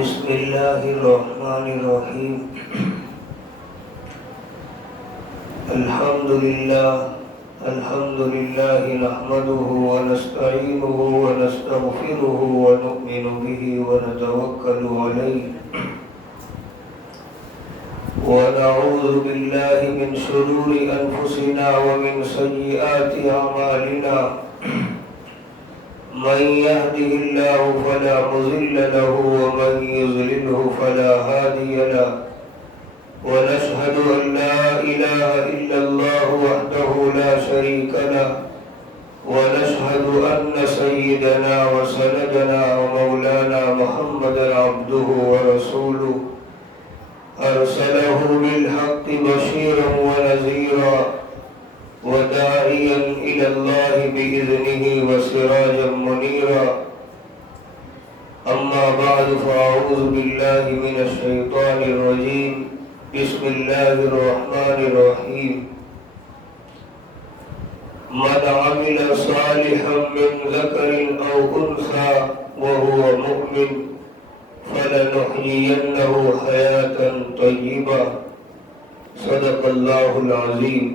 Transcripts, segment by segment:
بسم اللہ الرحمن الرحیم الحمد للہ نحمده ونستعینه ونستغفره ونؤمن به ونتوکل علیہ ونعوذ باللہ من شرور انفسنا ومن سیئات اعمالنا من يهده الله فلا مضل له ومن يضلله فلا هادي له ونشهد أن لا إله إلا الله وحده لا شريك له ونشهد أن سيدنا وسندنا ومولانا محمدا عبده ورسوله أرسله بالحق بشيرا ونذيرا وداعيا إلى الله بإذنه وسراجا منيرا أما بعد فأعوذ بالله من الشيطان الرجيم بسم الله الرحمن الرحيم من عمل صالحا من ذكر أو أنثى وهو مؤمن فلنحيينه حياة طيبة صدق الله العظيم.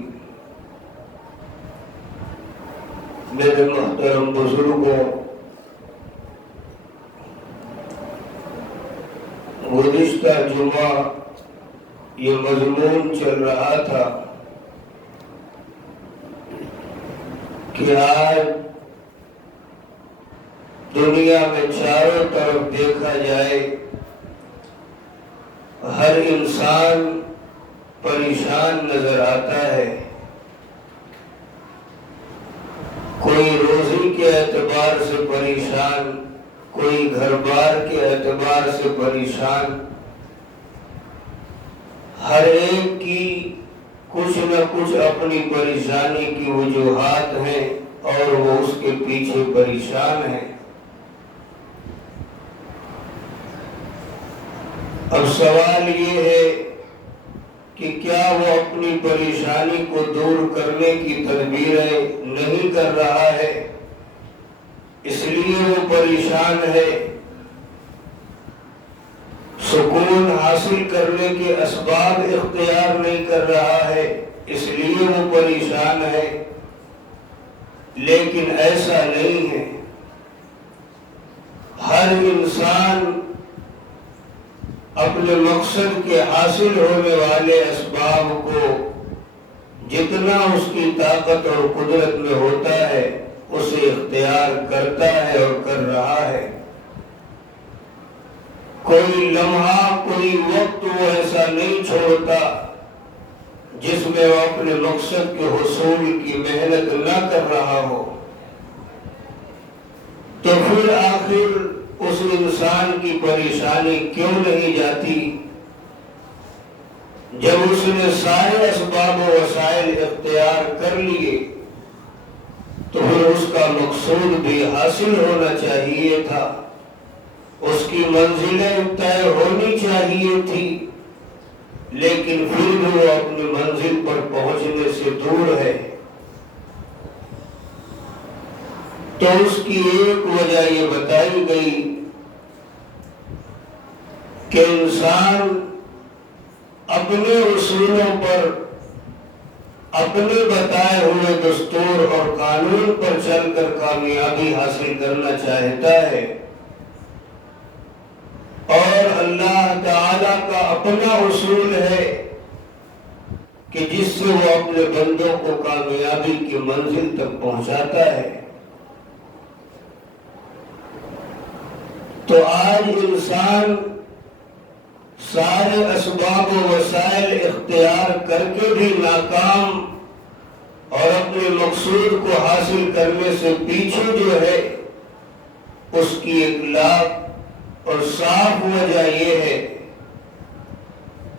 میرے محترم بزرگوں، گزشتہ جمعہ یہ مضمون چل رہا تھا کہ آج دنیا میں چاروں طرف دیکھا جائے ہر انسان پریشان نظر آتا ہے. کوئی روزی کے اعتبار سے پریشان، کوئی گھر بار کے اعتبار سے پریشان. ہر ایک کی کچھ نہ کچھ اپنی پریشانی کی وجوہات ہیں اور وہ اس کے پیچھے پریشان ہیں. اب سوال یہ ہے کہ کیا وہ اپنی پریشانی کو دور کرنے کی تدبیریں نہیں کر رہا ہے، اس لیے وہ پریشان ہے؟ سکون حاصل کرنے کے اسباب اختیار نہیں کر رہا ہے، اس لیے وہ پریشان ہے؟ لیکن ایسا نہیں ہے. ہر انسان اپنے مقصد کے حاصل ہونے والے اسباب کو جتنا اس کی طاقت اور قدرت میں ہوتا ہے اسے اختیار کرتا ہے اور کر رہا ہے. کوئی لمحہ، کوئی وقت وہ ایسا نہیں چھوڑتا جس میں وہ اپنے مقصد کے حصول کی محنت نہ کر رہا ہو. تو پھر آخر اس انسان کی پریشانی کیوں نہیں جاتی؟ جب اس نے سارے اسباب و وسائل اختیار کر لیے تو پھر اس کا مقصود بھی حاصل ہونا چاہیے تھا، اس کی منزلیں طے ہونی چاہیے تھی، لیکن پھر بھی وہ اپنی منزل پر پہنچنے سے دور ہے. تو اس کی ایک وجہ یہ بتائی گئی کہ انسان اپنے اصولوں پر، اپنے بتائے ہوئے دستور اور قانون پر چل کر کامیابی حاصل کرنا چاہتا ہے، اور اللہ تعالیٰ کا اپنا اصول ہے کہ جس سے وہ اپنے بندوں کو کامیابی کی منزل تک پہنچاتا ہے. تو آج انسان سارے اسباب و وسائل اختیار کر کے بھی ناکام اور اپنے مقصود کو حاصل کرنے سے پیچھے جو ہے، اس کی ایک لاکھ اور صاف وجہ یہ ہے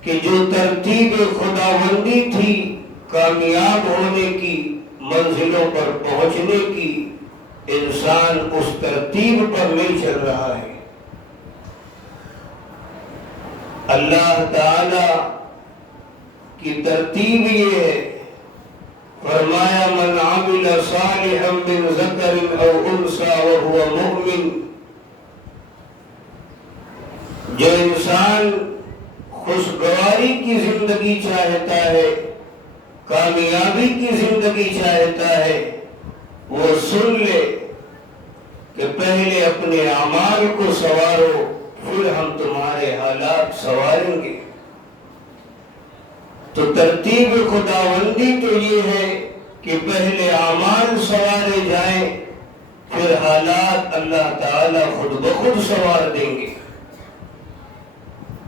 کہ جو ترتیب خداوندی تھی کامیاب ہونے کی، منزلوں پر پہنچنے کی، انسان اس ترتیب پر نہیں چل رہا ہے. اللہ تعالی کی ترتیب یہ ہے، فرمایا من عمل صالحا من ذکر او انثى وهو مؤمن جو انسان خوشگواری کی زندگی چاہتا ہے، کامیابی کی زندگی چاہتا ہے، وہ سن لے کہ پہلے اپنے اعمال کو سنوارو، پھر ہم تمہارے حالات سنواریں گے۔ تو ترتیب خداوندی تو یہ ہے کہ پہلے اعمال سنوارے جائیں، پھر حالات اللہ تعالی خود بخود سنوار دیں گے۔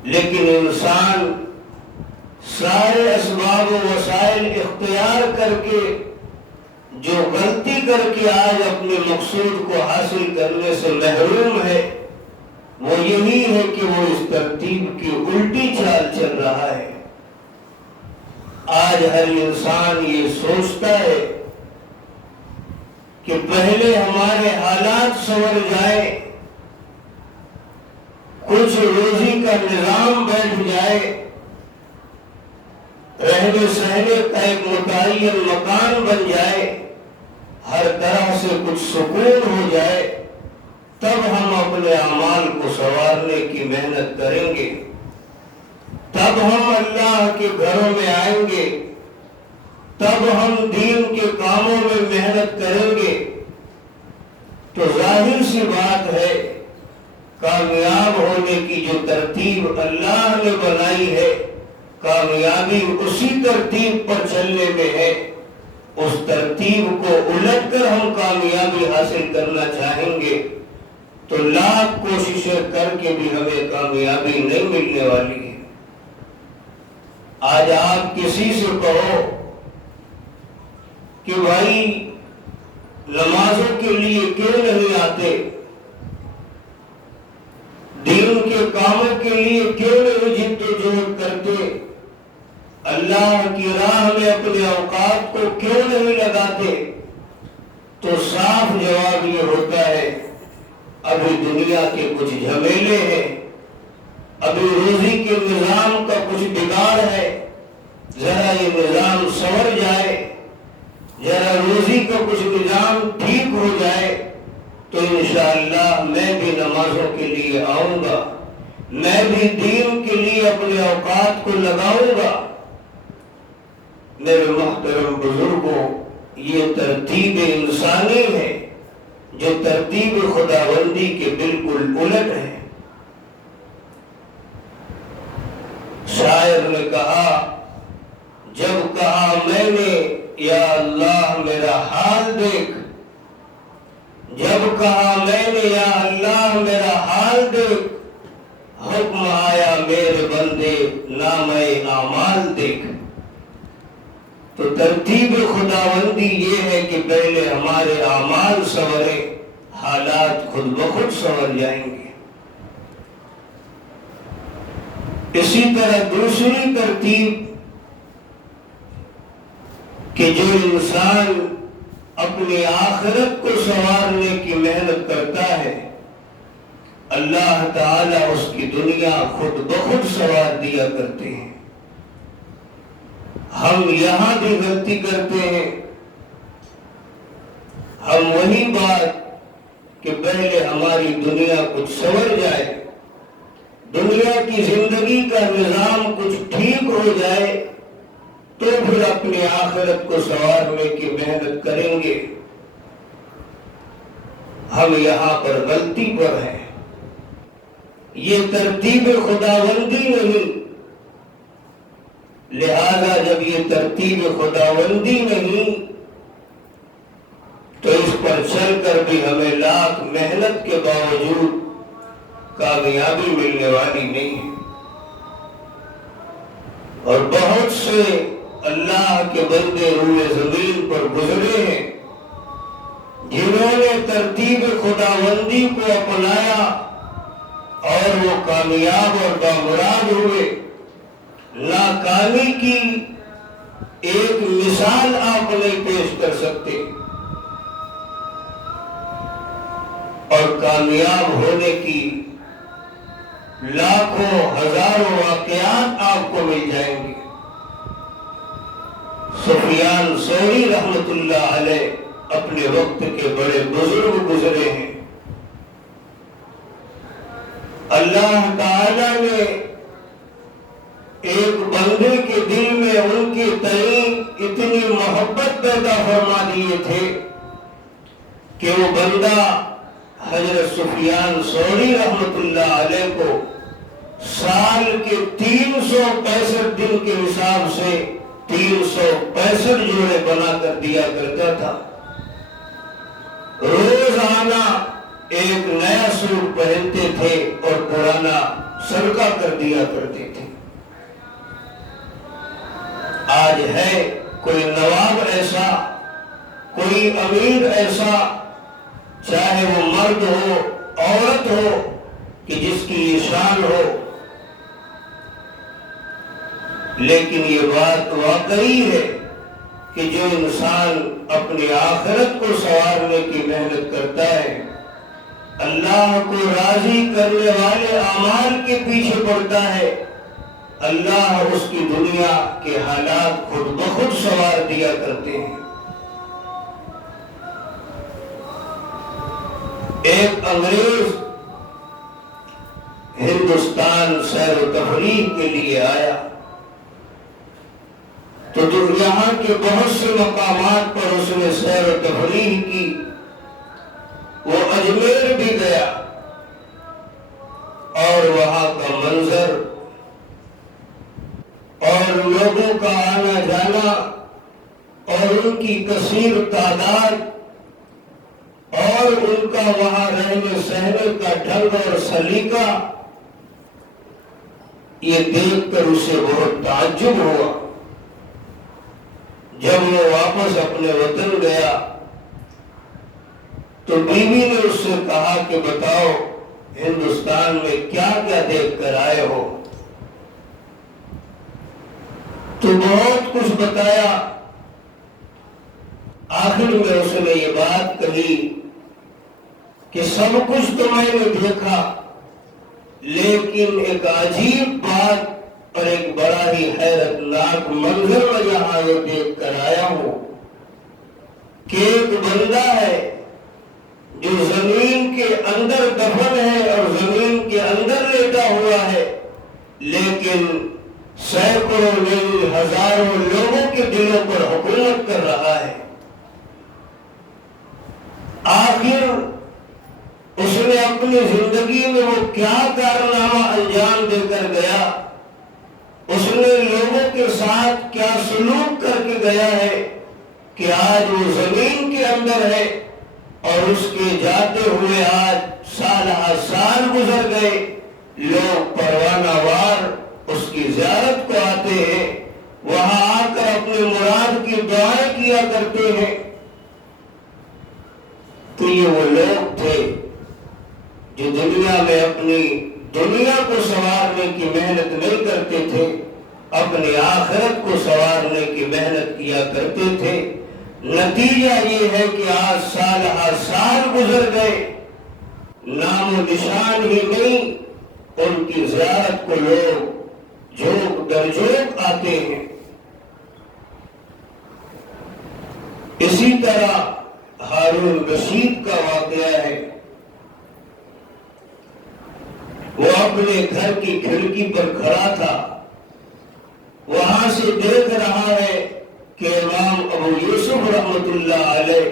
لیکن انسان سارے اسباب و وسائل اختیار کر کے جو غلطی کر کے آج اپنے مقصود کو حاصل کرنے سے محروم ہے، وہ یہی ہے کہ وہ اس ترتیب کی الٹی چال چل رہا ہے۔ آج ہر انسان یہ سوچتا ہے کہ پہلے ہمارے حالات سنور جائے، کچھ روزی کا نظام بیٹھ جائے، رہنے سہنے کا ایک متعین مکان بن جائے، ہر طرح سے کچھ سکون ہو جائے، تب ہم اپنے اعمال کو سنوارنے کی محنت کریں گے، تب ہم اللہ کے گھروں میں آئیں گے، تب ہم دین کے کاموں میں محنت کریں گے۔ تو ظاہر سی بات ہے، کامیاب ہونے کی جو ترتیب اللہ نے بنائی ہے، کامیابی اسی ترتیب پر چلنے میں ہے۔ اس ترتیب کو الٹ کر ہم کامیابی حاصل کرنا چاہیں گے تو لاکھ کوششیں کر کے بھی ہمیں کامیابی نہیں ملنے والی ہے۔ آج آپ کسی سے کہو کہ بھائی نمازوں کے لیے کیوں نہیں آتے، دین کے کاموں کے لیے کیوں نہیں جد و جہد کرتے، اللہ کی راہ میں اپنے اوقات کو کیوں نہیں لگاتے، تو صاف جواب یہ ہوتا ہے، ابھی دنیا کے کچھ جھمیلے ہیں، ابھی روزی کے نظام کا کچھ بگاڑ ہے، ذرا یہ نظام سنور جائے، ذرا روزی کا کچھ نظام ٹھیک ہو جائے تو انشاءاللہ میں بھی نمازوں کے لیے آؤں گا، میں بھی دین کے لیے اپنے اوقات کو لگاؤں گا۔ میرے محترم بزرگوں، یہ ترتیب انسانی ہے جو ترتیب خداوندی کے بالکل الٹ ہے۔ شاعر نے کہا، جب کہا میں نے یا اللہ میرا حال دیکھ، جب کہا میں نے یا اللہ میرا حال دیکھ، حکم آیا میرے بندے نامہ اعمال دیکھ۔ تو ترتیب خداوندی یہ ہے کہ پہلے ہمارے اعمال سنورے، حالات خود بخود سنور جائیں گے۔ اسی طرح دوسری ترتیب کہ جو انسان اپنی آخرت کو سنوارنے کی محنت کرتا ہے، اللہ تعالیٰ اس کی دنیا خود بخود سنوار دیا کرتے ہیں۔ ہم یہاں بھی غلطی کرتے ہیں، ہم وہی بات کہ پہلے ہماری دنیا کچھ سنور جائے، دنیا کی زندگی کا نظام کچھ ٹھیک ہو جائے تو پھر اپنی آخرت کو سنوارنے کی محنت کریں گے۔ ہم یہاں پر غلطی پر ہیں، یہ ترتیب خداوندی نہیں، لہذا جب یہ ترتیب خداوندی نہیں تو اس پر چل کر بھی ہمیں لاکھ محنت کے باوجود کامیابی ملنے والی نہیں ہے۔ اور بہت سے اللہ کے بندے روئے زمین پر گزرے ہیں جنہوں نے ترتیب خداوندی کو اپنایا اور وہ کامیاب اور بامراد ہوئے۔ ناکامی کی ایک مثال آپ نہیں پیش کر سکتے، اور کامیاب ہونے کی لاکھوں ہزاروں واقعات آپ کو مل جائیں گے۔ سفیان ثوری رحمت اللہ علیہ اپنے وقت کے بڑے بزرگ گزرے ہیں، اللہ تعالی عطا فرما دیے تھے کہ وہ بندہ حضرت سفیان ثوری رحمت اللہ علیہ کو سال کے 365 دن کے حساب سے 365 جوڑے بنا کر دیا کرتا تھا. روزانہ ایک نیا سوٹ پہنتے تھے اور پرانا صدقہ کر دیا کرتے تھے. آج ہے کوئی نواب ایسا، کوئی امیر ایسا، چاہے وہ مرد ہو عورت ہو، کہ جس کی یہ شان ہو، لیکن یہ بات واقعی ہے کہ جو انسان اپنی آخرت کو سنوارنے کی محنت کرتا ہے، اللہ کو راضی کرنے والے اعمال کے پیچھے پڑتا ہے، اللہ اس کی دنیا کے حالات خود بخود سنوار دیا کرتے ہیں. ایک انگریز ہندوستان سیر و تفریح کے لیے آیا تو یہاں کے بہت سے مقامات پر اس نے سیر و تفریح کی. وہ اجمیر بھی گیا اور وہاں کا منظر اور لوگوں کا آنا جانا اور ان کی کثیر تعداد اور ان کا وہاں رہنے سہنے کا ڈھنگ اور سلیقہ، یہ دیکھ کر اسے بہت تعجب ہوا. جب وہ واپس اپنے وطن گیا تو بیوی نے اس سے کہا کہ بتاؤ ہندوستان میں کیا کیا دیکھ کر آئے ہو؟ تو بہت کچھ بتایا. آخر میں اس نے یہ بات کہی کہ سب کچھ تو میں نے دیکھا، لیکن ایک عجیب بات اور ایک بڑا ہی حیرت ناک منظر میں یہاں یہ دیکھ کر آیا ہوں کہ ایک بندہ ہے جو زمین کے اندر دفن ہے اور زمین کے اندر لیٹا ہوا ہے، لیکن سینکڑوں نہیں ہزاروں لوگوں کے دلوں پر حکومت کر رہا ہے. آخر اس نے اپنی زندگی میں وہ کیا کارنامہ انجام دے کر گیا، اس نے لوگوں کے ساتھ کیا سلوک کر کے گیا ہے کہ آج وہ زمین کے اندر ہے اور اس کے جاتے ہوئے آج سال سال گزر گئے، لوگ پروانہ وار اس کی زیارت کو آتے ہیں، وہاں آ کر اپنے مراد کی دعائیں کیا کرتے ہیں. تو یہ وہ لوگ تھے جو دنیا میں اپنی دنیا کو سنوارنے کی محنت نہیں کرتے تھے، اپنی آخرت کو سنوارنے کی محنت کیا کرتے تھے. نتیجہ یہ ہے کہ آج سال گزر گئے، نام و نشان ہی نہیں، ان کی زیارت کو لوگ جھوک در جھوک آتے ہیں. اسی طرح ہارون رشید کا واقعہ ہے. وہ اپنے گھر کی کھڑکی پر کھڑا تھا، وہاں سے دیکھ رہا ہے کہ امام ابو یوسف رحمت اللہ علیہ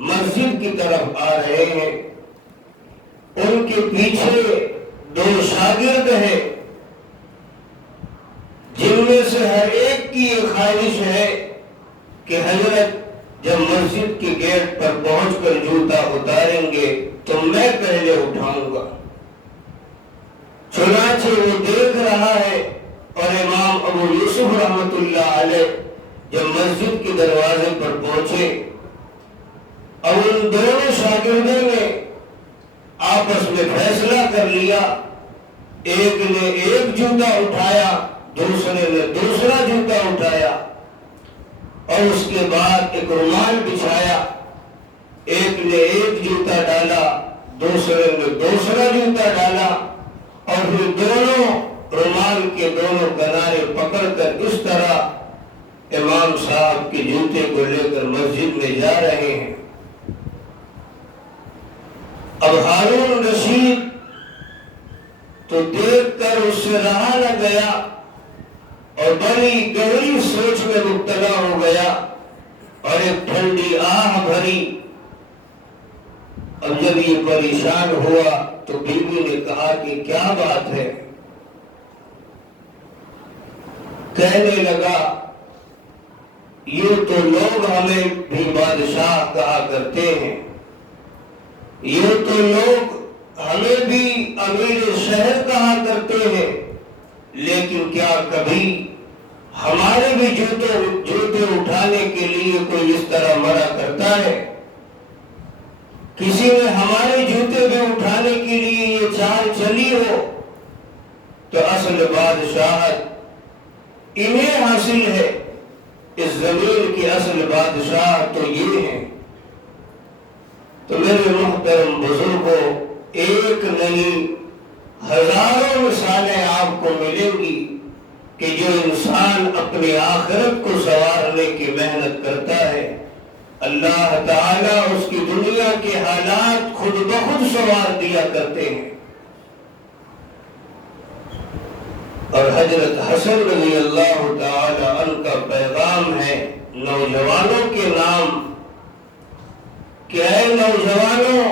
مسجد کی طرف آ رہے ہیں. ان کے پیچھے 2 شاگرد ہیں جن میں سے ہر ایک کی یہ خواہش ہے کہ حضرت جب مسجد کے گیٹ پر پہنچ کر جوتا اتاریں گے تو میں پہلے اٹھاؤں گا. چنانچہ وہ دیکھ رہا ہے اور امام ابو یوسف رحمت اللہ علیہ جب مسجد کے دروازے پر پہنچے اور ان دونوں شاگردوں نے آپس میں فیصلہ کر لیا، ایک نے ایک جوتا اٹھایا، دوسرے نے دوسرا جوتا اٹھایا اور اس کے بعد ایک رومال بچھایا. ایک نے ایک جوتا ڈالا، دوسرے نے دوسرا جوتا ڈالا اور پھر دونوں رومال کے دونوں کنارے پکڑ کر اس طرح امام صاحب کے جوتے کو لے کر مسجد میں جا رہے ہیں. اب ہارون رشید تو دیکھ کر اس سے رہا نہ گیا اور بڑی گہری سوچ میں مبتلا ہو گیا اور ایک ٹھنڈی آہ بھری۔ اب جب یہ پریشان ہوا تو بیوی نے کہا کہ کیا بات ہے؟ کہنے لگا یہ تو لوگ ہمیں بھی بادشاہ کہا کرتے ہیں، یہ تو لوگ ہمیں بھی امیر شہر کہا کرتے ہیں، لیکن کیا کبھی ہمارے بھی جوتے اٹھانے کے لیے کوئی اس طرح مرا کرتا ہے؟ کسی نے ہمارے جوتے بھی اٹھانے کے لیے یہ چال چلی ہو تو اصل بادشاہت انہیں حاصل ہے۔ اس زمین کی اصل بادشاہ تو یہ ہیں۔ تو میرے محترم بزرگوں، ایک نہیں ہزاروں مثالیں آپ کو ملیں گی کہ جو انسان اپنی آخرت کو سنوارنے کی محنت کرتا ہے، اللہ تعالیٰ اس کی دنیا کے حالات خود بخود سنوار دیا کرتے ہیں۔ اور حضرت حسن رضی اللہ تعالی عنہ کا پیغام ہے نوجوانوں کے نام کہ اے نوجوانوں،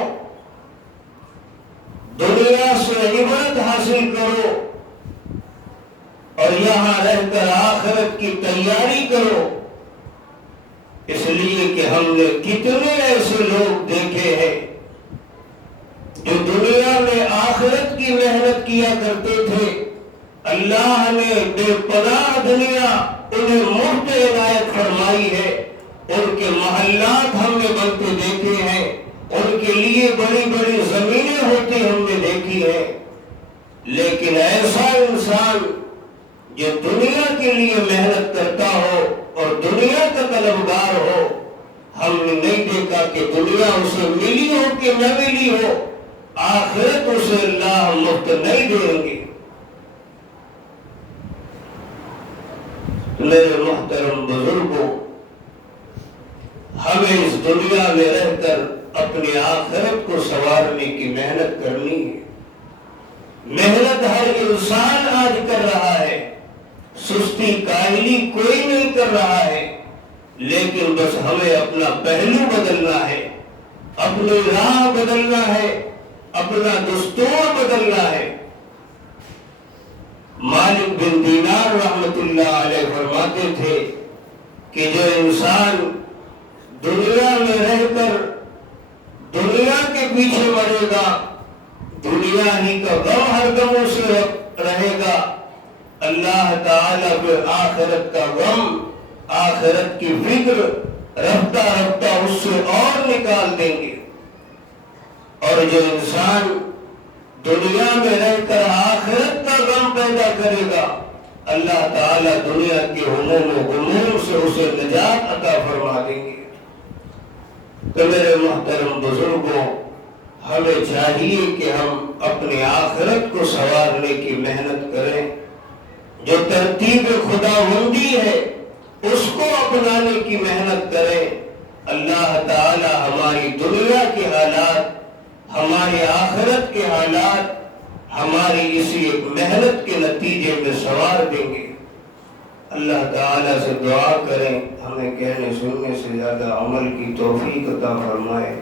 دنیا سے عبرت حاصل کرو اور یہاں رہ کر آخرت کی تیاری کرو، اس لیے کہ ہم نے کتنے ایسے لوگ دیکھے ہیں جو دنیا میں آخرت کی محنت کیا کرتے تھے، اللہ نے بے پناہ دنیا انہیں مفت عنایت فرمائی ہے، ان کے محلات ہم نے بنتے دیکھے ہیں، ان کے لیے بڑی بڑی زمینیں ہوتی ہم نے دیکھی ہیں، لیکن ایسا انسان جو دنیا کے لیے محنت کرتا ہو اور دنیا کا طلبگار ہو، ہم نے نہیں دیکھا کہ دنیا اسے ملی ہو کہ نہ ملی ہو، آخرت اسے اللہ مفت نہیں دیں گے۔ میرے محترم بزرگوں، ہمیں اس دنیا میں رہ کر اپنی آخرت کو سنوارنے کی محنت کرنی ہے۔ محنت ہر انسان آج کر رہا ہے، سستی کاہلی کوئی نہیں کر رہا ہے، لیکن بس ہمیں اپنا پہلو بدلنا ہے، اپنی راہ بدلنا ہے، اپنا دستور بدلنا ہے۔ مالک بن دینار رحمت اللہ علیہ فرماتے تھے کہ جو انسان دنیا میں رہ کر دنیا کے پیچھے مرے گا، دنیا ہی کا غم ہر دم اسے رہے گا، اللہ تعالیٰ پھر آخرت کا غم، آخرت کی فکر رفتہ رفتہ اس سے اور نکال دیں گے۔ اور جو انسان دنیا میں رہ کر آخرت کا غم پیدا کرے گا، اللہ تعالیٰ دنیا کے ہموم و غموم سے اسے نجات عطا فرما دیں گے۔ تو میرے محترم بزرگوں، ہمیں چاہیے کہ ہم اپنی آخرت کو سنوارنے کی محنت کریں، جو ترتیب خداوندی ہے اس کو اپنانے کی محنت کریں۔ اللہ تعالیٰ ہماری دنیا کے حالات، ہماری آخرت کے حالات ہماری اسی ایک محنت کے نتیجے میں سنوار دیں گے۔ اللہ تعالیٰ سے دعا کریں ہمیں کہنے سننے سے زیادہ عمل کی توفیق عطا فرمائے۔